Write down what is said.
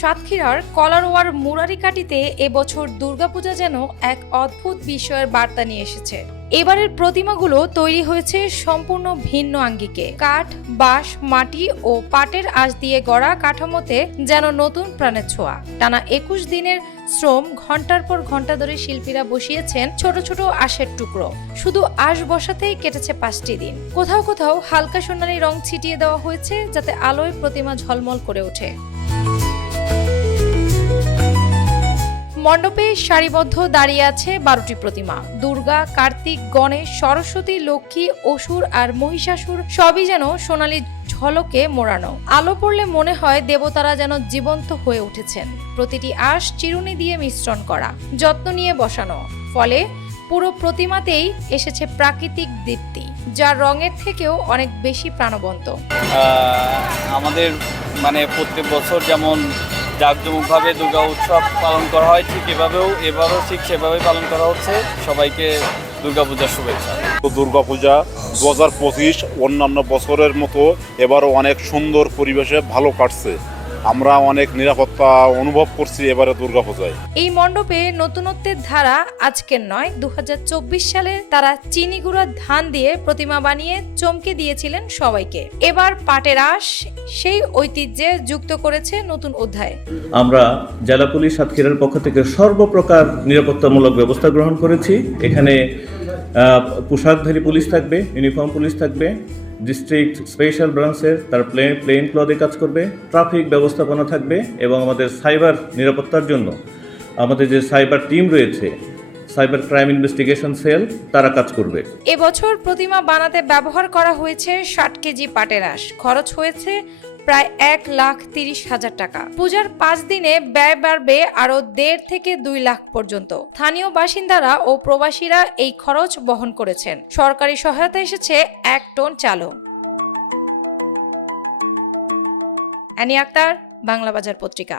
সাতক্ষীরার কলারোয়ার মুরারিকাটিতে এবছর দুর্গাপূজা যেন এক অদ্ভুত বিষয়ের বার্তা নিয়ে এসেছে। এবারের প্রতিমাগুলো তৈরি হয়েছে সম্পূর্ণ ভিন্ন আঙ্গিকে। কাঠ, বাঁশ, মাটি ও পাটের আঁশ দিয়ে গড়া কাঠামোতে যেন নতুন প্রাণের ছোঁয়া। টানা ২১ দিনের শ্রম, ঘন্টার পর ঘন্টা ধরে শিল্পীরা বসিয়েছেন ছোট ছোট আঁশের টুকরো। শুধু আঁশ বসাতেই কেটেছে ৫টি দিন। কোথাও কোথাও হালকা সোনালী রং ছিটিয়ে দেওয়া হয়েছে যাতে আলোয় প্রতিমা ঝলমল করে ওঠে। মণ্ডপে সারিবদ্ধ দাঁড়িয়ে আছে ১২টি প্রতিমা। দুর্গা, কার্তিক, গণেশ, সরস্বতী, লক্ষ্মী, অসুর আর মহিষাসুর সবই যেন সোনালী ঝলকে মোড়ানো। আলো পড়লে মনে হয় দেবতারা যেন জীবন্ত হয়ে উঠেছেন। প্রতিটি আঁশ চিরুনি দিয়ে মিশ্রণ করা, যত্ন নিয়ে বসানো, ফলে পুরো প্রতিমাতেই এসেছে প্রাকৃতিক দীপ্তি, যা রঙের থেকেও অনেক বেশি প্রাণবন্ত। আমাদের প্রত্যেক বছর যেমন জাঁকজমকভাবে দুর্গা উৎসব পালন করা হয়, ঠিক এবারও ঠিক সেভাবেই পালন করা হচ্ছে। সবাইকে দুর্গাপূজার শুভেচ্ছা। দুর্গাপূজা 2025 অন্যান্য বছরের মতো এবারও অনেক সুন্দর পরিবেশে ভালো কাটছে। আমরা অনেক নিরাপত্তা অনুভব করছি এবারে দুর্গাপূজায়। এই মণ্ডপে নতুনত্বের ধারা আজকের নয়, 2024 সালে তারা চিনি গুঁড়া ধান দিয়ে প্রতিমা বানিয়ে চমকে দিয়েছিলেন সবাইকে। এবার পাটের আঁশ সেই ঐতিহ্যে যুক্ত করেছে নতুন অধ্যায়। আমরা জেলা পুলিশ সাতক্ষীরার পক্ষ থেকে সর্বপ্রকার নিরাপত্তামূলক ব্যবস্থা গ্রহণ করেছি। এখানে পোশাকধারী পুলিশ থাকবে, ইউনিফর্ম পুলিশ থাকবে, ডিস্ট্রিক্ট স্পেশাল ব্রাঞ্চের তার প্লেন ক্লথে কাজ করবে, ট্রাফিক ব্যবস্থাপনা থাকবে এবং আমাদের সাইবার নিরাপত্তার জন্য আমাদের যে সাইবার টিম রয়েছে, সাইবার ক্রাইম ইনভেস্টিগেশন সেল, তারা কাজ করবে। এবছর প্রতিমা বানাতে ব্যবহার করা হয়েছে ৬০ কেজি পাটের আঁশ। খরচ হয়েছে প্রায় ১,৩০,০০০ টাকা। পূজার ৫ দিনে ব্যয় বাড়বে আরো ১.৫ থেকে ২ লাখ পর্যন্ত। স্থানীয় বাসিন্দারা ও প্রবাসীরা এই খরচ বহন করেছেন। সরকারি সহায়তা এসেছে ১ টন চালও। অ্যানি আক্তার, বাংলা বাজার পত্রিকা।